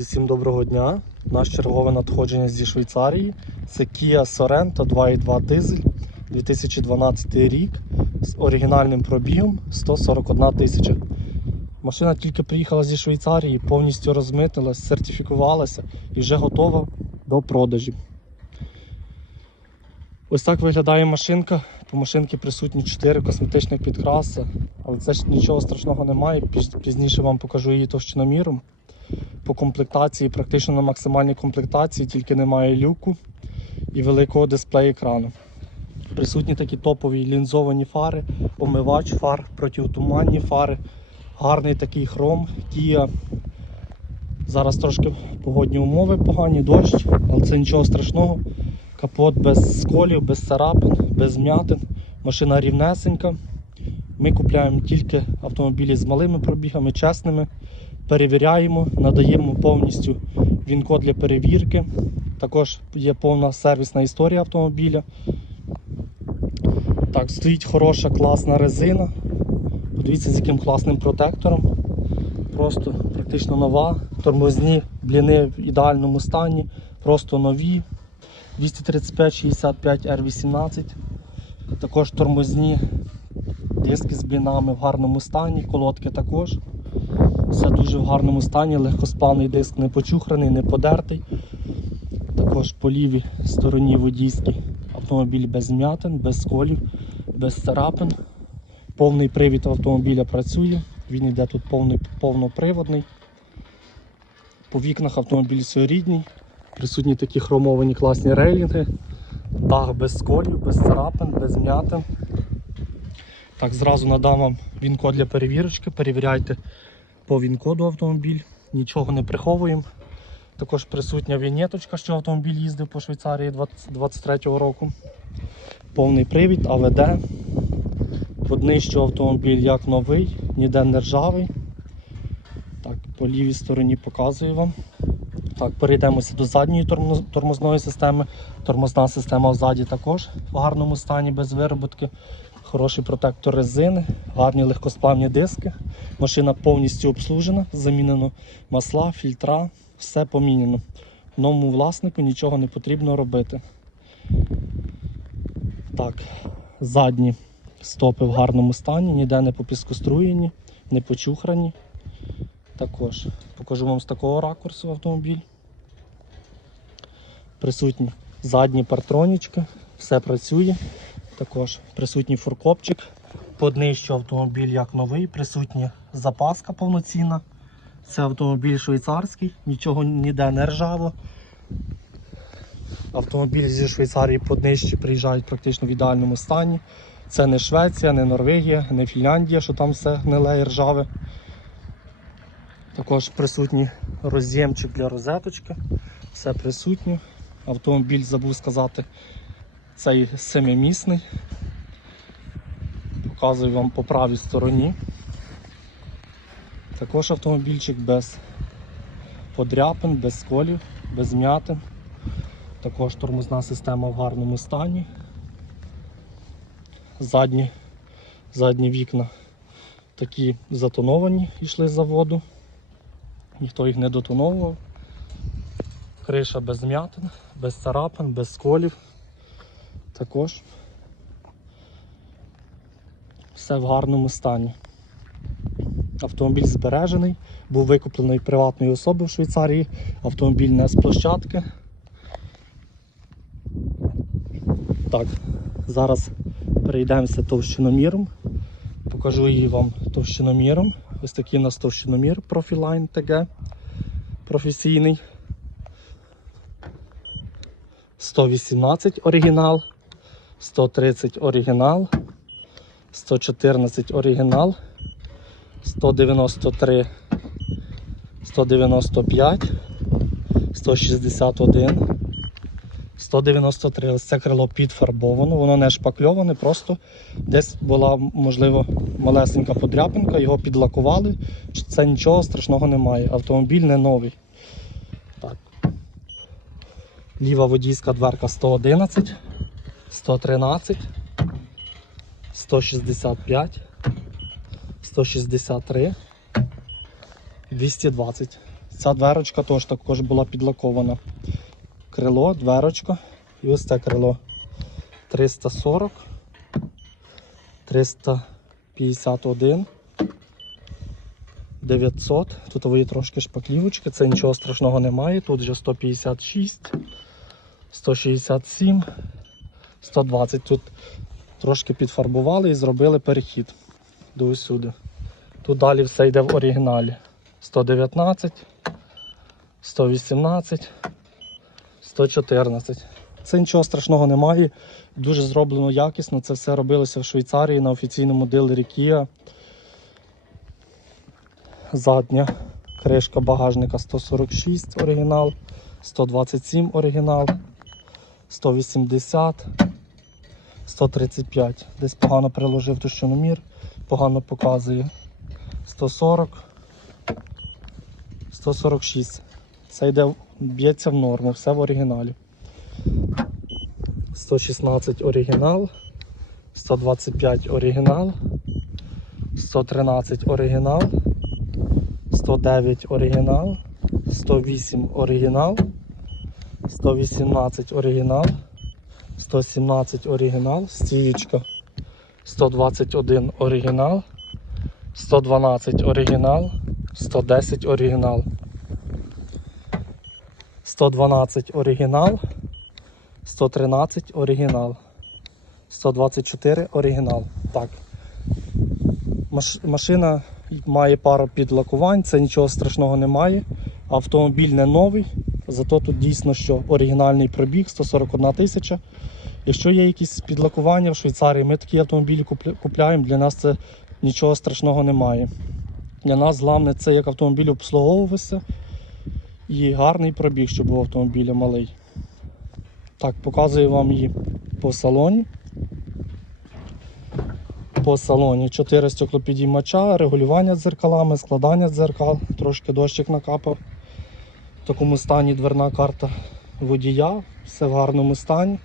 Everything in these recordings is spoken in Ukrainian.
Всім доброго дня. Наш чергове надходження зі Швейцарії. Це Kia Sorento 2.2 дизель 2012 рік з оригінальним пробігом 141 тисяча. Машина тільки приїхала зі Швейцарії, повністю розмитилась, сертифікувалася і вже готова до продажі. Ось так виглядає машинка. По машинці присутні 4 косметичних підкраси, але це ж нічого страшного немає. Пізніше вам покажу її товщиноміром по комплектації, практично на максимальній комплектації, тільки немає люку і великого дисплею екрану. Присутні такі топові лінзовані фари, омивач фар, протиотуманні фари, гарний такий хром, Kia. Зараз трошки погодні умови погані, дощ, але це нічого страшного. Капот без сколів, без царапин, без м'ятин. Машина рівнесенька. Ми купляємо тільки автомобілі з малими пробігами, чесними перевіряємо, надаємо повністю він-код для перевірки. Також є повна сервісна історія автомобіля. Так, стоїть хороша класна резина. Подивіться, з яким класним протектором. Просто практично нова. Тормозні бліни в ідеальному стані, просто нові. 235-65 R18. Також тормозні диски з блінами в гарному стані, колодки також. Все дуже в гарному стані, легкосплавний диск не почухраний, не подертий. Також по лівій стороні водійський автомобіль без м'ятин, без сколів, без царапин. Повний привід автомобіля працює, він йде тут повний, повноприводний. По вікнах автомобіль рідний. Присутні такі хромовані класні рейлінги, дах без сколів, без царапин, без м'ятин. Так, зразу надам вам він-код для перевірочки. Перевіряйте по він-коду автомобіль, нічого не приховуємо. Також присутня вінеточка, що автомобіль їздив по Швейцарії 2023 року. Повний привід, АВД. Водний, що автомобіль як новий, ніде не ржавий. Так, по лівій стороні показую вам. Так, перейдемося до задньої тормозної системи. Тормозна система взаді також в гарному стані, без вироботки. Хороший протектор резини, гарні легкосплавні диски. Машина повністю обслужена, замінено масла, фільтра, все помінено. Новому власнику нічого не потрібно робити. Так, задні стопи в гарному стані, ніде не попіскоструєні, не почухрані. Також покажу вам з такого ракурсу автомобіль. Присутні задні партронічки, все працює. Також присутній фуркопчик. Поднищу автомобіль як новий, присутня запаска повноцінна. Це автомобіль швейцарський, нічого ніде не ржаво. Автомобілі зі Швейцарії поднищі приїжджають практично в ідеальному стані. Це не Швеція, не Норвегія, не Фінляндія, що там все гниле і ржаве. Також присутній роз'ємчик для розеточки. Все присутнє. Автомобіль забув сказати, цей семимісний. Показую вам по правій стороні. Також автомобільчик без подряпин, без сколів, без м'ятин. Також тормозна система в гарному стані. Задні, задні вікна такі затоновані йшли з заводу. Ніхто їх не дотоновував. Криша без м'ятин, без царапин, без сколів. Також все в гарному стані. Автомобіль збережений, був викуплений приватної особи в Швейцарії. Автомобіль не з площадки. Так, зараз перейдемося товщиноміром. Покажу її вам товщиноміром. Ось такий у нас товщиномір Profiline TG професійний. 118 оригінал, 130 оригінал, 114 оригінал, 193, 195, 161, 193. Ось це крило підфарбовано, воно не шпакльоване, просто десь була, можливо, малесенька подряпинка, його підлакували. Це нічого страшного немає. Автомобіль не новий. Так. Ліва водійська дверка 111, 113, 165, 163, 220. Ця дверочка теж також була підлакована. Крило, дверочка. І ось це крило 340, 351, 900. Тут є трошки шпаклівочки, це нічого страшного немає. Тут вже 156, 167, 120. Тут трошки підфарбували і зробили перехід до усюди. Тут далі все йде в оригіналі. 119, 118, 114. Це нічого страшного немає. Дуже зроблено якісно. Це все робилося в Швейцарії на офіційному дилері Kia. Задня кришка багажника 146 оригінал, 127 оригінал, 180, 135. Десь погано приложив товщиномір, погано показує. 140, 146. Це йде, б'ється в норму, все в оригіналі. 116 оригінал, 125 оригінал, 113 оригінал, 109 оригінал, 108 оригінал, 118 оригінал, 117 оригінал, стієчка 121 оригінал, 112 оригінал, 110 оригінал, 112 оригінал, 113 оригінал, 124 оригінал. Так. Машина має пару підлакувань, це нічого страшного немає. Автомобіль не новий, зато тут дійсно що оригінальний пробіг 141 тисяча. Якщо є якісь підлакування в Швейцарії, ми такі автомобілі купля- купляємо, для нас це нічого страшного немає. Для нас головне це як автомобіль обслуговувався і гарний пробіг, щоб був автомобіля малий. Так, показую вам її по салоні. По салоні 4 стеклопідіймача, регулювання дзеркалами, складання дзеркал, трошки дощик накапав. В такому стані дверна карта водія, все в гарному стані.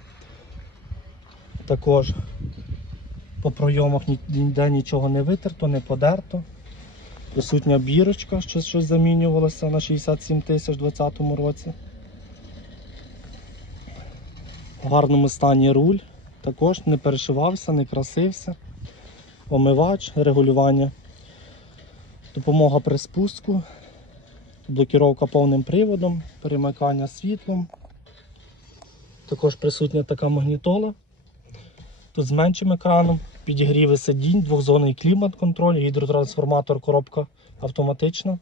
Також по пройомах ніде нічого не витерто, не подерто. Присутня бірочка, що щось замінювалося на 67 тисяч у 2020 році. В гарному стані руль, також не перешивався, не красився. Омивач, регулювання, допомога при спуску, блокіровка повним приводом, перемикання світлом. Також присутня така магнітола. Тут з меншим екраном, підігріви сидінь, двохзонний клімат-контроль, гідротрансформатор, коробка автоматична.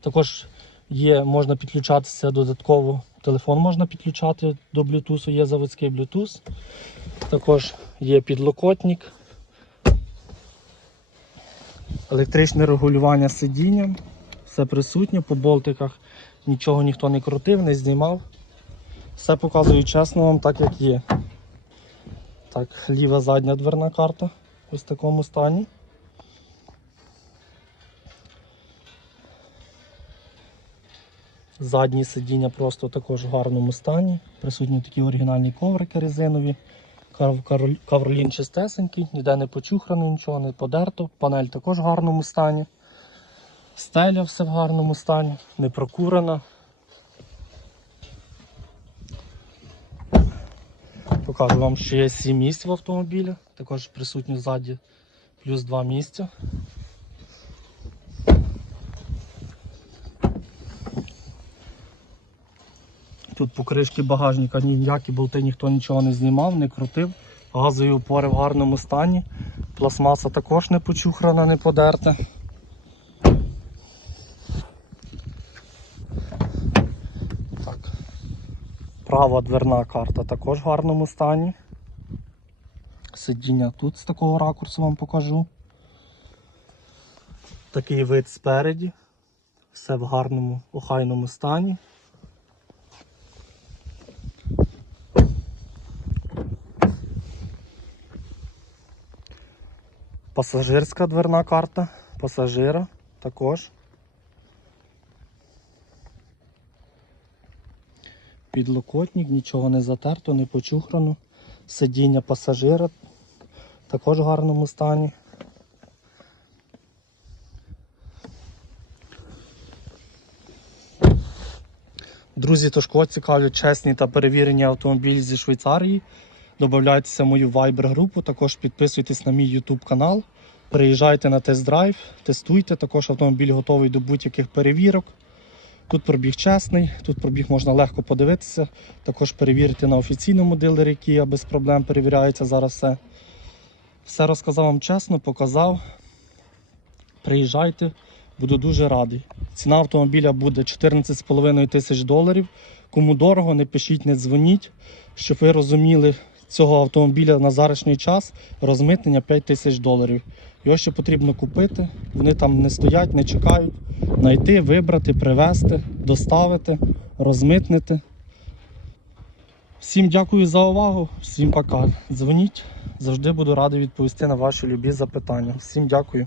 Також є, можна підключатися додатково. Телефон можна підключати до Bluetooth, є заводський Bluetooth. Також є підлокотник, електричне регулювання сидінням. Все присутнє по болтиках. Нічого ніхто не крутив, не знімав. Все показую чесно вам так, як є. Так, ліва задня дверна карта ось в такому стані. Задні сидіння просто також в гарному стані. Присутні такі оригінальні коврики резинові. Кавролін чистесенький, ніде не почухрано, нічого не подерто. Панель також в гарному стані. Стеля все в гарному стані, не прокурена. Покажу вам, що є 7 місць в автомобілі. Також присутні ззаді плюс 2 місця. Тут по кришці багажника ніякі болти ніхто нічого не знімав, не крутив. Газові опори в гарному стані. Пластмаса також не почухрана, не подерта. Права дверна карта також в гарному стані. Сидіння тут з такого ракурсу вам покажу. Такий вид спереді. Все в гарному, охайному стані. Пасажирська дверна карта пасажира також. Підлокотник, нічого не затерто, не почухрано. Сидіння пасажира також в гарному стані. Друзі, тож кого цікавлять чесні та перевірені автомобілі зі Швейцарії. Додавайтеся в мою Viber групу, також підписуйтесь на мій YouTube канал. Приїжджайте на тест-драйв, тестуйте. Також автомобіль готовий до будь-яких перевірок. Тут пробіг чесний, тут пробіг можна легко подивитися. Також перевірити на офіційному дилері Kia без проблем перевіряється зараз все. Все розказав вам чесно, показав. Приїжджайте, буду дуже радий. Ціна автомобіля буде 14,5 тисяч доларів. Кому дорого, не пишіть, не дзвоніть. Щоб ви розуміли, цього автомобіля на зарашній час розмитнення 5 тисяч доларів. Його ще потрібно купити. Вони там не стоять, не чекають. Знайти, вибрати, привезти, доставити, розмитнити. Всім дякую за увагу, всім пока. Дзвоніть, завжди буду радий відповісти на ваші любі запитання. Всім дякую.